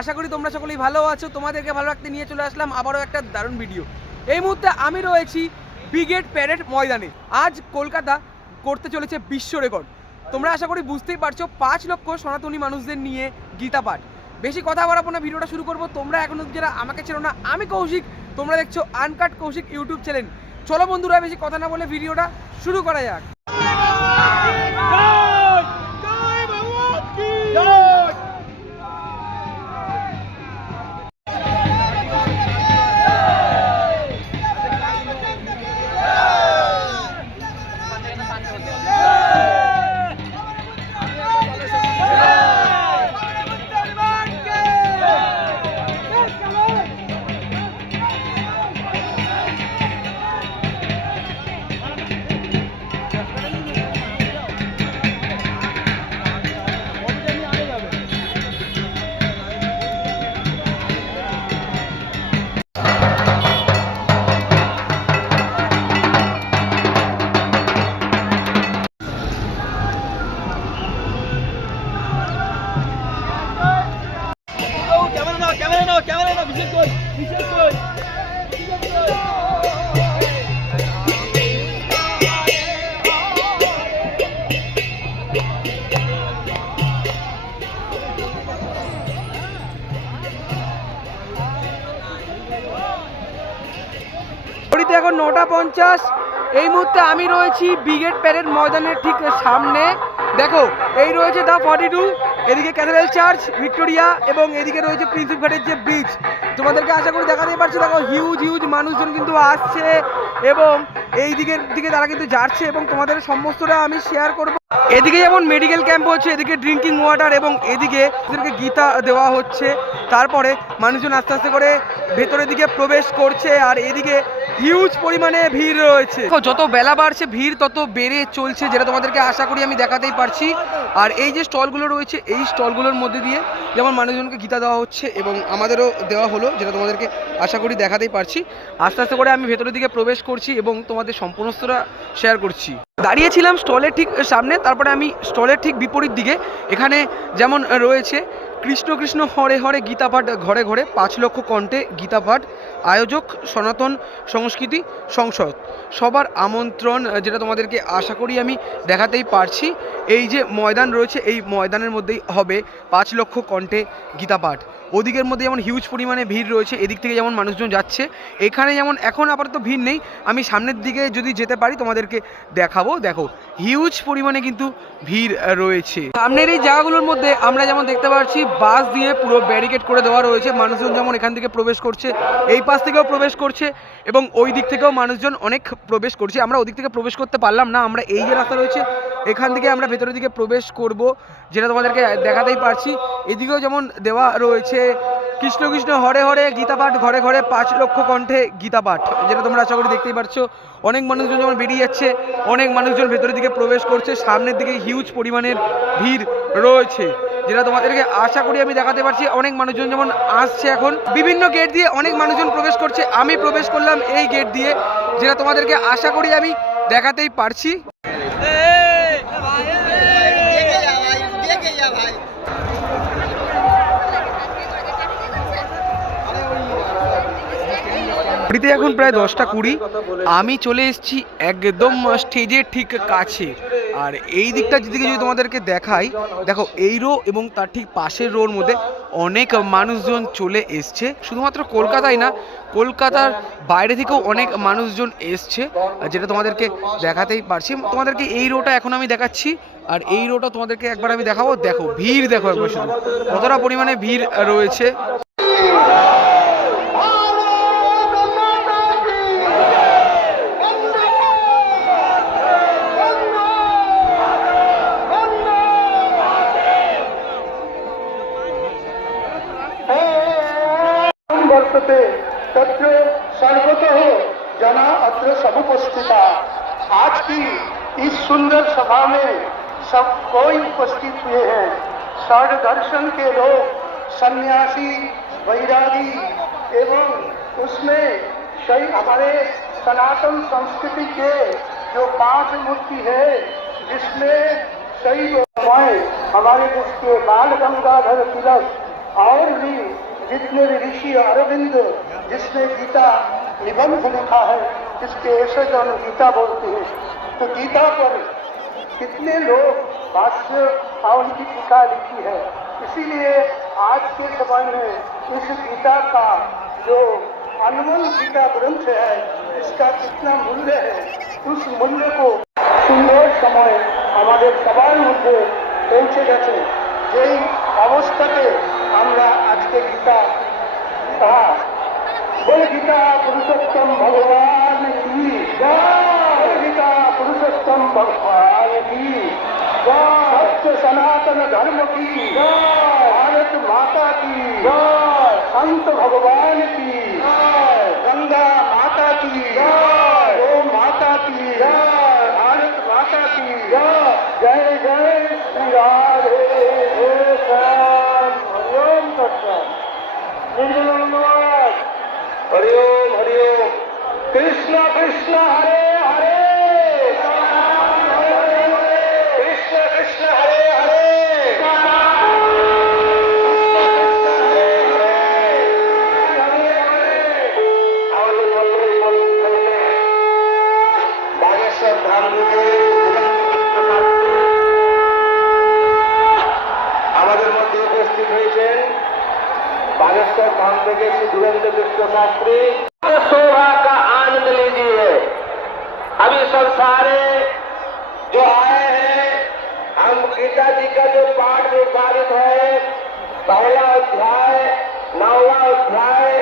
আশা করি তোমরা সকলেই ভালো আছো। তোমাদেরকে ভালো রাখতে নিয়ে চলে আসলাম আবারও একটা দারুণ ভিডিও এই মুহূর্তে আমি রয়েছি ব্রিগেড প্যারেড ময়দানে। আজ কলকাতা করতে চলেছে বিশ্ব রেকর্ড তোমরা আশা করি বুঝতেই পারছ, পাঁচ লক্ষ সনাতনী মানুষদের নিয়ে গীতা পাঠ। বেশি কথা বাড়াবো না, ভিডিওটা শুরু করব। তোমরা এখনও যারা আমাকে ছিল না, আমি কৌশিক। তোমরা দেখছ আনকাট কৌশিক ইউটিউব চ্যানেল চলো বন্ধুরা, বেশি কথা না বলে ভিডিওটা শুরু করা যাক। পঞ্চাশ। এই মুহূর্তে আমি রয়েছি ব্রিগেড প্যারেড ময়দানের ঠিক সামনে। দেখো, এই রয়েছে দা ফর্টি টু এদিকে ক্যাথেড্রাল চার্চ, ভিক্টোরিয়া এবং এদিকে রয়েছে প্রিন্সিপ ঘাটের যে ব্রিজ। তোমাদেরকে আশা করি দেখাতে পারছি, দেখো হিউজ হিউজ মানুষজন কিন্তু আসছে এবং এই দিকের দিকে তারা কিন্তু যাচ্ছে এবং তোমাদের সমস্তটা আমি শেয়ার করব। এদিকে যেমন মেডিকেল ক্যাম্প হচ্ছে, এদিকে ড্রিঙ্কিং ওয়াটার এবং এদিকে গীতা দেওয়া হচ্ছে। তারপরে মানুষজন আস্তে আস্তে করে ভেতরের দিকে প্রবেশ করছে আর এদিকে হিউজ পরিমাণে ভিড় রয়েছে। যত বেলা বাড়ছে, ভিড় তত বেড়ে চলছে যেটা তোমাদেরকে আশা করি আমি দেখাতেই পারছি। আর এই যে স্টলগুলো রয়েছে, এই স্টলগুলোর মধ্যে দিয়ে যেমন মানুষজনকে গীতা দেওয়া হচ্ছে এবং আমাদেরও দেওয়া হলো, যেটা তোমাদেরকে আশা করি দেখাতেই পারছি। আস্তে আস্তে করে আমি ভেতরের দিকে প্রবেশ করছি এবং তোমাদের সম্পূর্ণস্তরা শেয়ার করছি। দাঁড়িয়েছিলাম স্টলের ঠিক সামনে, তারপরে আমি স্টলের ঠিক বিপরীত দিকে। এখানে যেমন রয়েছে কৃষ্ণ কৃষ্ণ হরে হরে গীতাপাঠ ঘরে ঘরে পাঁচ লক্ষ কণ্ঠে গীতাপাঠ, আয়োজক, সনাতন সংস্কৃতি সংসদ। সবার আমন্ত্রণ যেটা তোমাদেরকে আশা করি আমি দেখাতেই পারছি। এই যে ময়দান রয়েছে, এই ময়দানের মধ্যেই হবে পাঁচ লক্ষ কণ্ঠে গীতা পাঠ ওদিকের মধ্যে যেমন হিউজ পরিমাণে ভিড় রয়েছে, এদিক থেকে যেমন মানুষজন যাচ্ছে, এখানে যেমন এখন আপাতত ভিড় নেই, আমি সামনের দিকে যদি যেতে পারি তোমাদেরকে দেখাবো, দেখো হিউজ পরিমাণে কিন্তু ভিড় রয়েছে। সামনের এই জায়গাগুলোর মধ্যে আমরা যেমন দেখতে পাচ্ছি, বাস দিয়ে পুরো ব্যারিকেড করে দেওয়া রয়েছে, মানুষজন যেমন এখান থেকে প্রবেশ করছে, এই পাশ থেকেও প্রবেশ করছে এবং ওই দিক থেকেও মানুষজন অনেক প্রবেশ করছে। আমরা ওদিক থেকে প্রবেশ করতে পারলাম না, আমরা এই যে রাস্তা রয়েছে এখান থেকে আমরা ভেতরের দিকে প্রবেশ করব, যেটা তোমাদেরকে দেখাতেই পারছি। এদিকেও যেমন দেওয়া রয়েছে, কৃষ্ণ কৃষ্ণ হরে হরে গীতা পাঠ, ঘরে ঘরে পাঁচ লক্ষ কণ্ঠে গীতা পাঠ, যেটা তোমরা আশা করি দেখতেই পারছ অনেক মানুষজন যেমন বেরিয়ে যাচ্ছে, অনেক মানুষজন ভেতরের দিকে প্রবেশ করছে, সামনের দিকে হিউজ পরিমাণের ভিড় রয়েছে, যেটা তোমাদেরকে আশা করি আমি দেখাতে পারছি। অনেক মানুষজন যেমন আসছে এখন। বিভিন্ন গেট দিয়ে অনেক মানুষজন প্রবেশ করছে, আমি প্রবেশ করলাম এই গেট দিয়ে, যেটা তোমাদেরকে আশা করি আমি দেখাতেই পারছি। ঘড়িতে এখন প্রায় দশটা কুড়ি। আমি চলে এসেছি একদম স্টেজের ঠিক কাছে। আর এই দিকটা যেদিকে যদি তোমাদেরকে দেখাই, দেখো এই রো এবং তার ঠিক পাশের রোর মধ্যে অনেক মানুষজন চলে এসছে। শুধুমাত্র কলকাতায় না, কলকাতার বাইরে থেকেও অনেক মানুষজন এসছে। যেটা তোমাদেরকে দেখাতেই পারছি, তোমাদেরকে এই রোটা এখন আমি দেখাচ্ছি। আর এই রোটা তোমাদেরকে একবার আমি দেখাবো। দেখো, ভিড় দেখো একবার শুধু। কতটা পরিমাণে ভিড় রয়েছে। आज की इस सुंदर सभा में सब कोई उपस्थित हुए हैं। स्वर्ण दर्शन के लोग, सन्यासी, वैरागी एवं उसमें सही हमारे सनातन संस्कृति के जो पाँच मूर्ति है, जिसमें मैं हमारे देश के बाल गंगाधर तिलक और भी जितने भी ऋषि अरविंद, जिसने गीता निबंध लिखा है जिसके ऐसे जो हम गीता बोलते हैं तो गीता पर कितने लोग भाष्य और उनकी टीका लिखी है इसीलिए आज के समय में इस गीता का जो अनमोल गीता ग्रंथ है इसका कितना मूल्य है उस मूल्य को সুন্দর সময় আমাদের সবার মধ্যে পৌঁছে গেছে যেই অবস্থাতে আমরা আজকে গীতা পাঠ बोल गीता पुरुषोत्तम भगवान की जय गीता पुरुषोत्तम भगवान की जय सत्य सनातन धर्म की जय भारत माता की जय संत भगवान की जय गंगा माता की जय गो माता की जय भारत माता की जय जय जय श्री राधे जय श्याम हरिओम सत्संग निर्मल হরি ওম হরি ওম কৃষ্ণ কৃষ্ণ হরে गीता जी का जो पाठ निर्धारित है, पहला अध्याय, नौवा अध्याय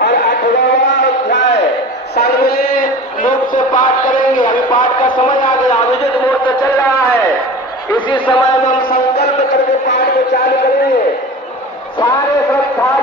और अठारहवा अध्याय सर्वे लोग से पाठ करेंगे। अभी पाठ का समय आ गया, अभिजित मुहूर्त चल रहा है। इसी समय में हम संकल्प करके पाठ को चालू करेंगे। सारे श्रद्धालु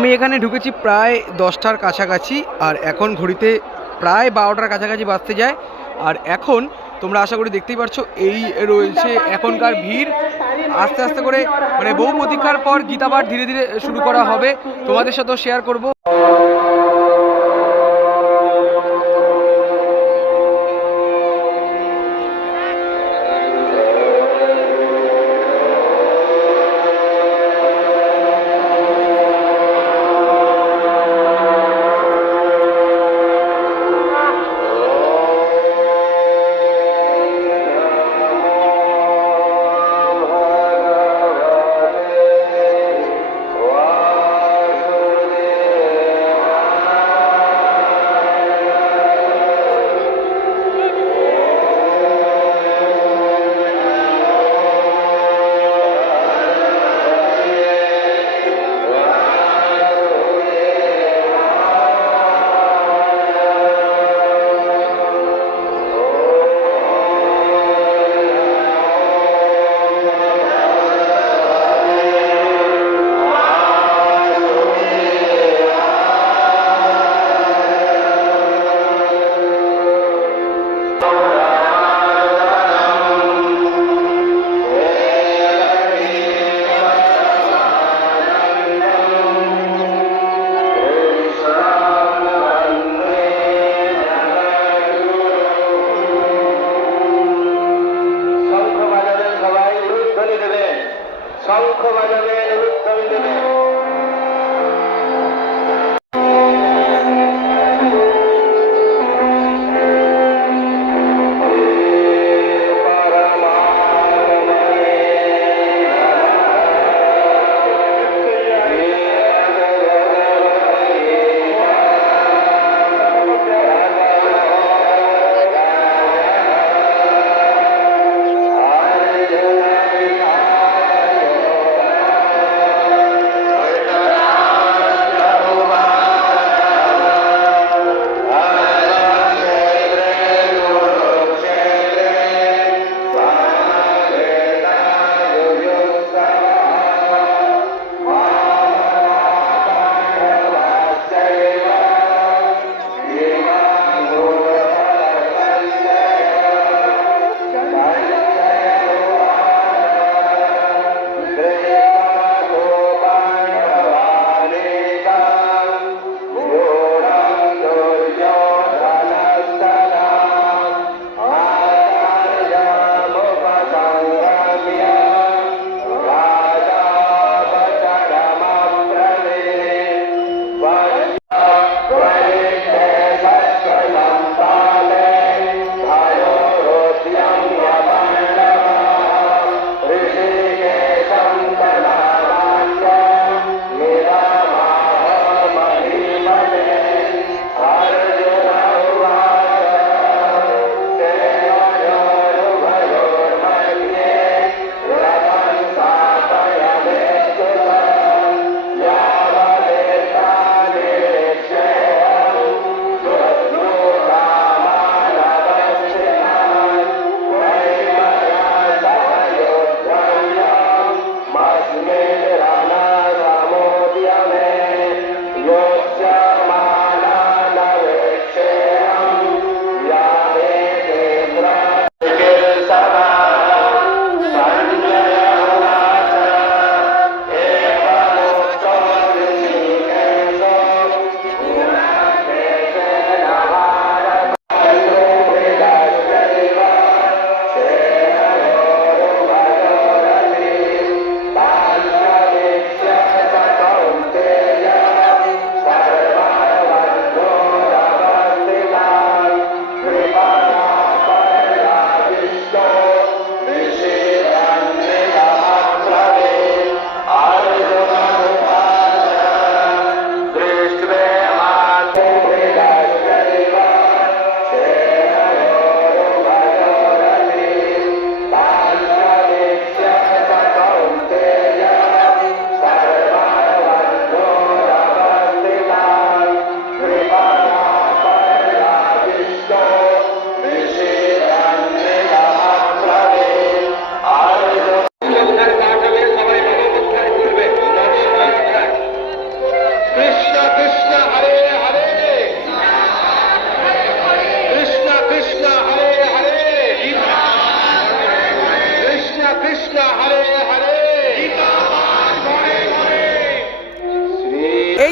আমি এখানে ঢুকেছি প্রায় দশটার কাছাকাছি, আর এখন ঘড়িতে প্রায় বারোটার কাছাকাছি বাঁচতে যায়। আর এখন তোমরা আশা করি দেখতেই পারছ, এই রয়েছে এখনকার ভিড়। আস্তে আস্তে করে মানে বহু প্রতীক্ষার পর গীতাবার ধীরে ধীরে শুরু করা হবে। তোমাদের সাথেও শেয়ার করব।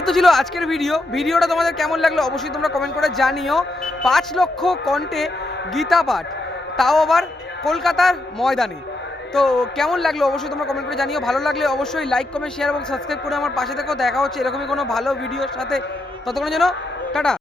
আজকের ভিডিও ভিডিওটা তোমাদের কেমন লাগল অবশ্যই তোমরা কমেন্ট করে জানিও। পাঁচ লক্ষ কণ্ঠে গীতা পাঠ, তাও আবার কলকাতার ময়দানে। তো কেমন লাগল অবশ্যই তোমরা কমেন্ট করে জানিও। ভালো লাগলে অবশ্যই লাইক কমেন্ট শেয়ার এবং সাবস্ক্রাইব করে আমার পাশে থেকেও। দেখা হচ্ছে এরকমই কোনো ভালো ভিডিওর সাথে। ততক্ষণ যেন টাটা।